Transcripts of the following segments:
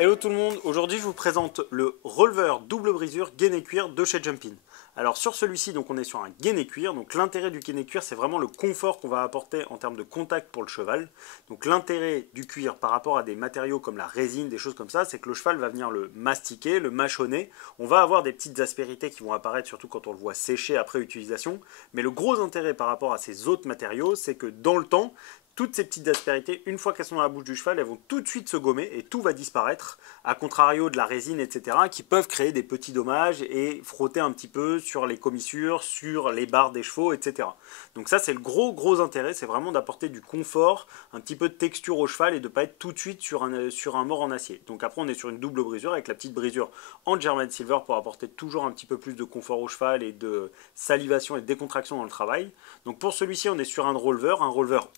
Hello tout le monde, aujourd'hui je vous présente le releveur double brisure gainer cuir de chez Jumpin. Alors sur celui-ci, donc on est sur un gainer cuir, donc l'intérêt du gainer cuir c'est vraiment le confort qu'on va apporter en termes de contact pour le cheval. Donc l'intérêt du cuir par rapport à des matériaux comme la résine, des choses comme ça, c'est que le cheval va venir le mastiquer, le mâchonner. On va avoir des petites aspérités qui vont apparaître surtout quand on le voit sécher après utilisation, mais le gros intérêt par rapport à ces autres matériaux, c'est que dans le temps, toutes ces petites aspérités, une fois qu'elles sont dans la bouche du cheval, elles vont tout de suite se gommer et tout va disparaître, à contrario de la résine, etc., qui peuvent créer des petits dommages et frotter un petit peu sur les commissures, sur les barres des chevaux, etc. Donc ça, c'est le gros intérêt, c'est vraiment d'apporter du confort, un petit peu de texture au cheval et de ne pas être tout de suite sur un mort en acier. Donc après, on est sur une double brisure avec la petite brisure en German Silver pour apporter toujours un petit peu plus de confort au cheval et de salivation et de décontraction dans le travail. Donc pour celui-ci, on est sur un releveur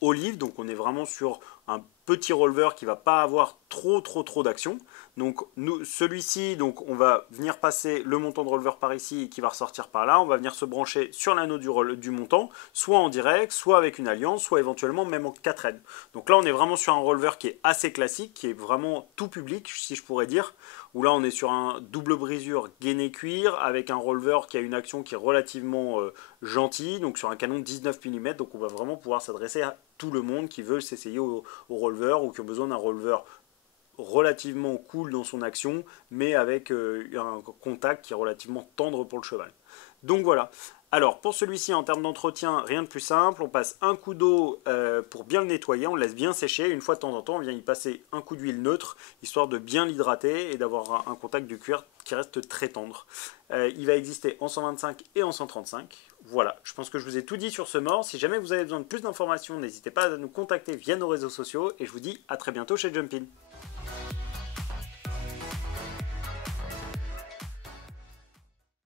olive, donc on est vraiment sur un petit releveur qui ne va pas avoir trop d'action. Donc celui-ci, donc on va venir passer le montant de releveur par ici qui va ressortir par là. On va venir se brancher sur l'anneau du montant, soit en direct, soit avec une alliance, soit éventuellement même en 4 aides. Donc là on est vraiment sur un releveur qui est assez classique, qui est vraiment tout public si je pourrais dire, où là on est sur un double brisure gainer cuir avec un releveur qui a une action qui est relativement gentille, donc sur un canon 19 mm, donc on va vraiment pouvoir s'adresser à tout le monde qui veut s'essayer au releveur ou qui a besoin d'un releveur relativement cool dans son action, mais avec un contact qui est relativement tendre pour le cheval. Donc voilà. Alors pour celui-ci en termes d'entretien, rien de plus simple, on passe un coup d'eau pour bien le nettoyer, on le laisse bien sécher, une fois de temps en temps on vient y passer un coup d'huile neutre, histoire de bien l'hydrater et d'avoir un contact du cuir qui reste très tendre. Il va exister en 125 et en 135. Voilà, je pense que je vous ai tout dit sur ce mort. Si jamais vous avez besoin de plus d'informations, n'hésitez pas à nous contacter via nos réseaux sociaux et je vous dis à très bientôt chez Jumpin.